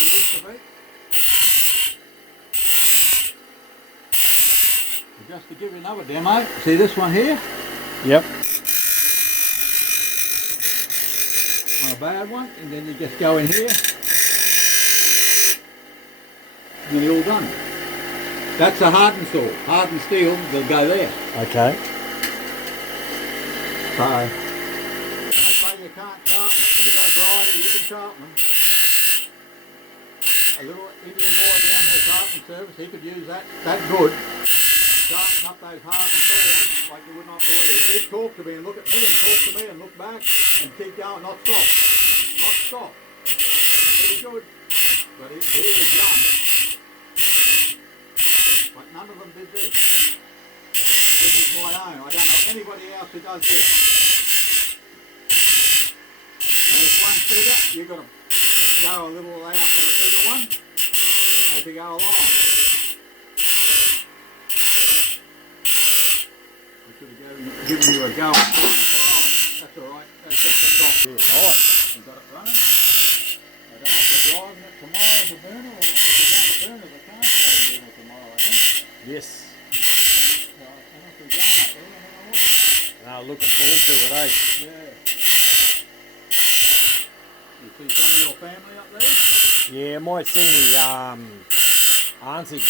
used to be. Just to give you another demo, see this one here? Yep. On a bad one, and then you just go in here, and you're all done. That's a hardened saw. Hardened steel will go there. Okay. So, I say you can't sharpen it. If you're going to grind it, you can sharpen them. A little Indian boy down there sharpening service, he could use that good. Sharpen up those hardened saws like you would not believe. He'd talk to me and look at me and talk to me and look back and keep going, not stop. Not stop. Pretty good. But he was young. But none of them did this. This is my own. I don't know anybody else who does this. So if one's bigger, you've got to go a little out to the bigger one as you go along. I should have given you a go. That's alright. That's just a soft. Yeah, nice. You've got it running. I don't know if they're driving it tomorrow to burner or if they're going to burn it. They can't go to burner tomorrow, I think. Yes. So I must be going up there. I don't know No, looking forward to it, eh? Yeah. You see some of your family up there? Yeah, might see me auntie.